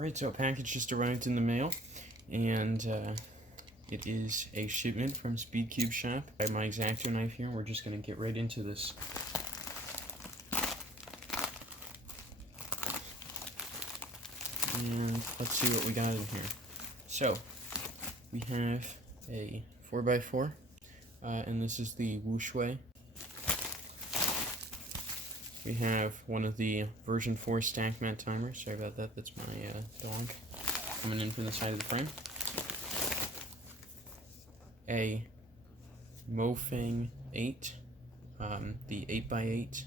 Alright, so a package just arrived in the mail, and it is a shipment from SpeedCubeShop. I have my X-Acto knife here, and we're just going to get right into this. And let's see what we got in here. So, we have a 4x4, and this is the WuQue. We have one of the version 4 stack mat timers. Sorry about that, that's my dog coming in from the side of the frame. A MoFang 8, the 8x8.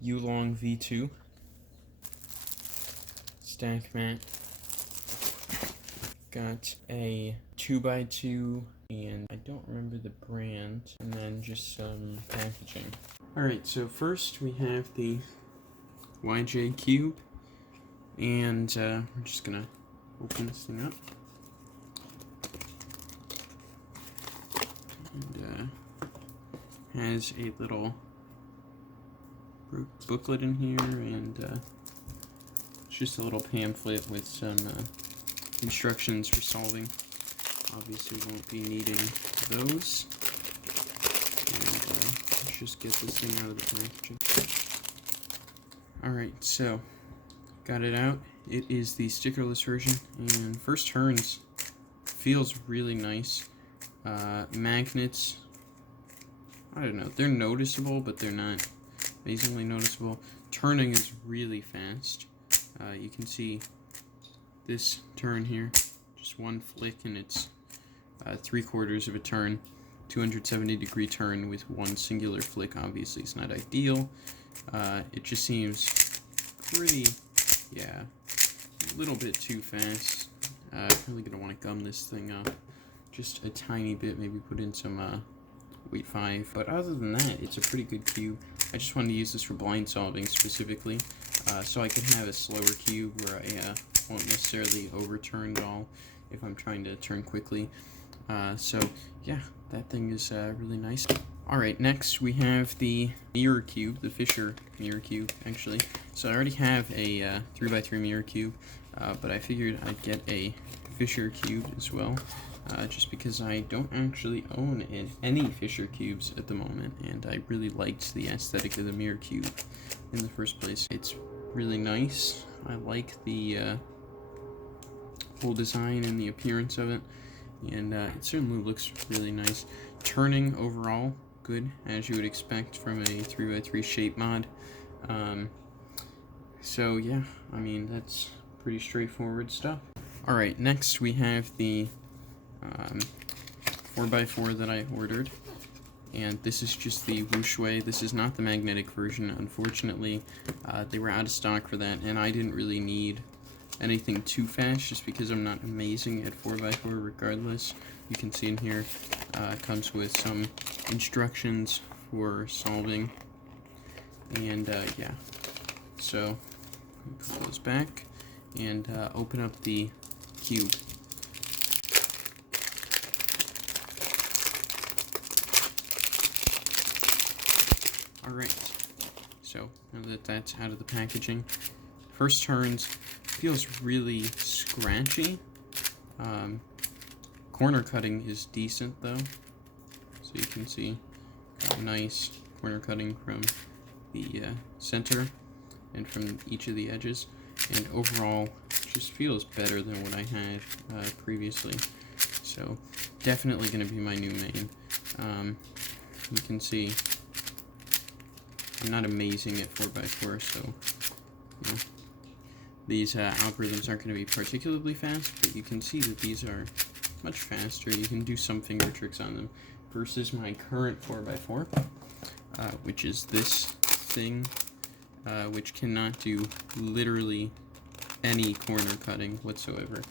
YuLong V2 stack mat. Got a 2x2, and I don't remember the brand, and then just some packaging. Alright, so first we have the YJ Cube, and we're just gonna open this thing up. And has a little booklet in here, and it's just a little pamphlet with some instructions for solving. Obviously won't be needing those. And let's just get this thing out of the packaging. Alright, so got it out. It is the stickerless version, and first turns feels really nice. Magnets, I don't know, they're noticeable, but they're not amazingly noticeable. Turning is really fast. You can see this turn here, just one flick, and it's 3/4 of a turn, 270-degree turn with one singular flick. Obviously, it's not ideal. It just seems pretty, yeah, a little bit too fast. Really gonna want to gum this thing up just a tiny bit, maybe put in some weight 5. But other than that, it's a pretty good cube. I just wanted to use this for blind solving specifically, so I can have a slower cube where I won't necessarily overturn at all if I'm trying to turn quickly. So yeah, that thing is really nice. Alright, next we have the mirror cube, the Fisher mirror cube, actually. So I already have a 3x3 mirror cube, but I figured I'd get a Fisher cube as well, just because I don't actually own any Fisher cubes at the moment, and I really liked the aesthetic of the mirror cube in the first place. It's really nice. I like the whole design and the appearance of it, and it certainly looks really nice. Turning overall, good, as you would expect from a 3x3 shape mod. So yeah, I mean, that's pretty straightforward stuff. Alright, next we have the 4x4 that I ordered, and this is just the WuQue. This is not the magnetic version, unfortunately. They were out of stock for that, and I didn't really need anything too fast just because I'm not amazing at 4x4 regardless. You can see in here, it comes with some instructions for solving, and yeah, so put those back and open up the cube. Alright, so now that that's out of the packaging, first turns feels really scratchy. Corner cutting is decent though, so you can see nice corner cutting from the center and from each of the edges, and overall just feels better than what I had previously. So definitely going to be my new main. You can see I'm not amazing at 4x4, so you know, these algorithms aren't going to be particularly fast, but you can see that these are much faster. You can do some finger tricks on them versus my current 4x4, which is this thing, which cannot do literally any corner cutting whatsoever.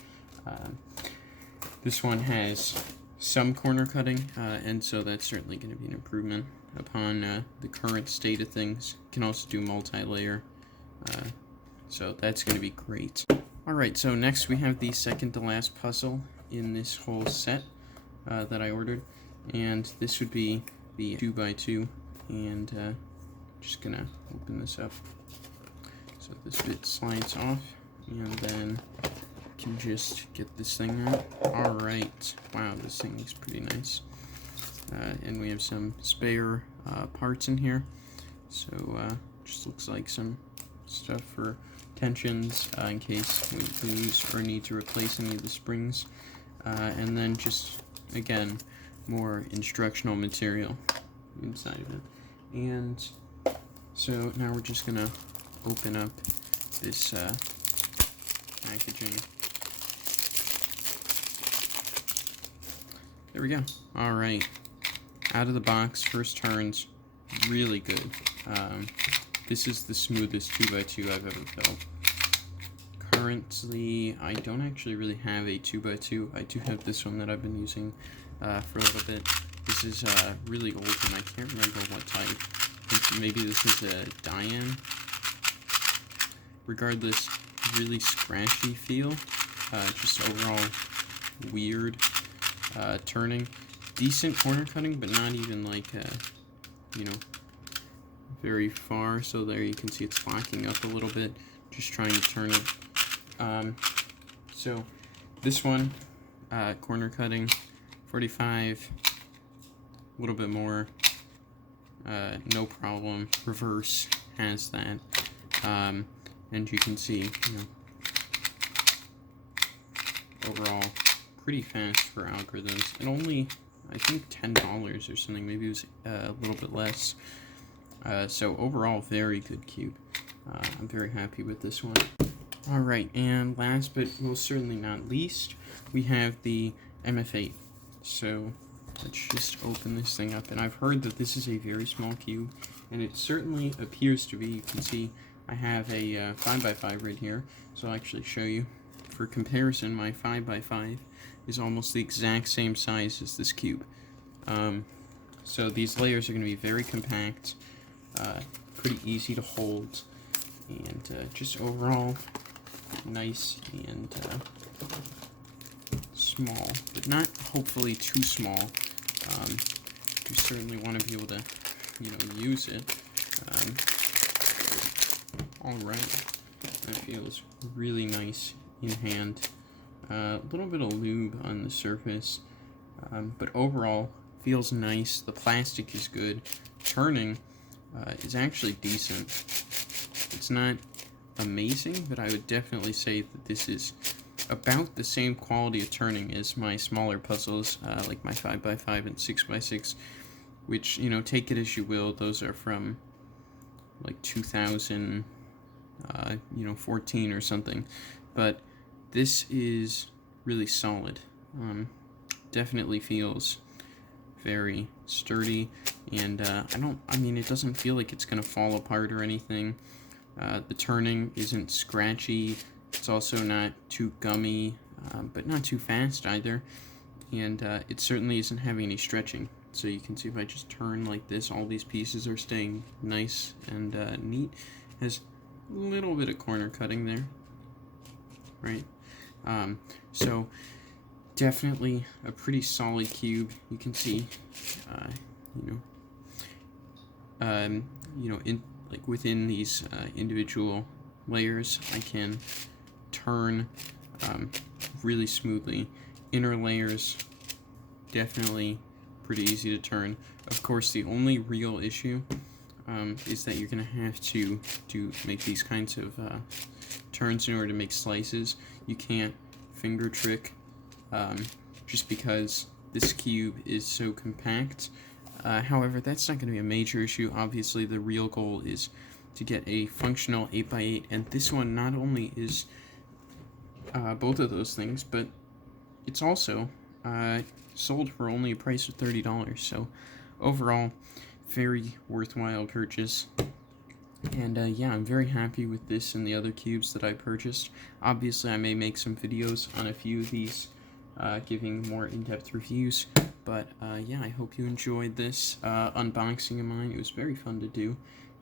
This one has some corner cutting, and so that's certainly going to be an improvement upon the current state of things. Can also do multi-layer, so that's going to be great. Alright, so next we have the second to last puzzle in this whole set that I ordered, and this would be the 2x2, and just gonna open this up. So this bit slides off, and then you can just get this thing out. Alright, wow, this thing looks pretty nice. And we have some spare parts in here. So just looks like some stuff for tensions in case we lose or need to replace any of the springs. And then just, again, more instructional material inside of it. And so now we're just gonna open up this packaging. There we go. Alright. Out of the box, first turns, really good. This is the smoothest 2x2 I've ever built. Currently, I don't actually really have a 2x2. I do have this one that I've been using for a little bit. This is really old, and I can't remember what type. I think maybe this is a Diane. Regardless, really scratchy feel. Just overall weird turning. Decent corner cutting, but not even like, you know, very far. So there you can see it's locking up a little bit. Just trying to turn it. So this one, corner cutting, 45, a little bit more, no problem. Reverse has that. And you can see, you know, overall, pretty fast for algorithms. And only, I think, $10 or something. Maybe it was a little bit less. So overall, very good cube. I'm very happy with this one. Alright, and last but most certainly not least, we have the MF8. So let's just open this thing up. And I've heard that this is a very small cube, and it certainly appears to be. You can see I have a 5x5 right here, so I'll actually show you. For comparison, my 5x5 is almost the exact same size as this cube. So these layers are going to be very compact, pretty easy to hold, and just overall nice and small, but not hopefully too small. You certainly want to be able to, you know, use it. Alright, that feels really nice in hand. A little bit of lube on the surface, but overall feels nice. The plastic is good. Turning is actually decent. It's not amazing, but I would definitely say that this is about the same quality of turning as my smaller puzzles, like my 5x5 and 6x6, which, you know, take it as you will. Those are from like 2000, 14 or something, but this is really solid. Definitely feels very sturdy, and it doesn't feel like it's gonna fall apart or anything. The turning isn't scratchy. It's also not too gummy, but not too fast either, and it certainly isn't having any stretching. So you can see if I just turn like this, all these pieces are staying nice and neat. Has a little bit of corner cutting there, right? So definitely a pretty solid cube. You can see, within these individual layers, I can turn really smoothly. Inner layers, definitely pretty easy to turn. Of course, the only real issue is that you're gonna have to make these kinds of turns in order to make slices. You can't finger trick just because this cube is so compact. However, that's not going to be a major issue. Obviously, the real goal is to get a functional 8x8, and this one not only is both of those things, but it's also sold for only a price of $30. So overall, very worthwhile purchase. And yeah, I'm very happy with this and the other cubes that I purchased. Obviously, I may make some videos on a few of these, giving more in-depth reviews. But yeah, I hope you enjoyed this unboxing of mine. It was very fun to do,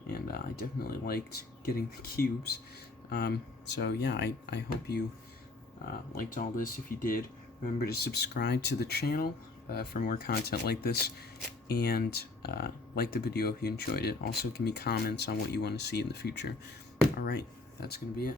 and I definitely liked getting the cubes. So yeah, I hope you liked all this. If you did, remember to subscribe to the channel, for more content like this, and like the video if you enjoyed it. Also, give me comments on what you want to see in the future. Alright, that's going to be it.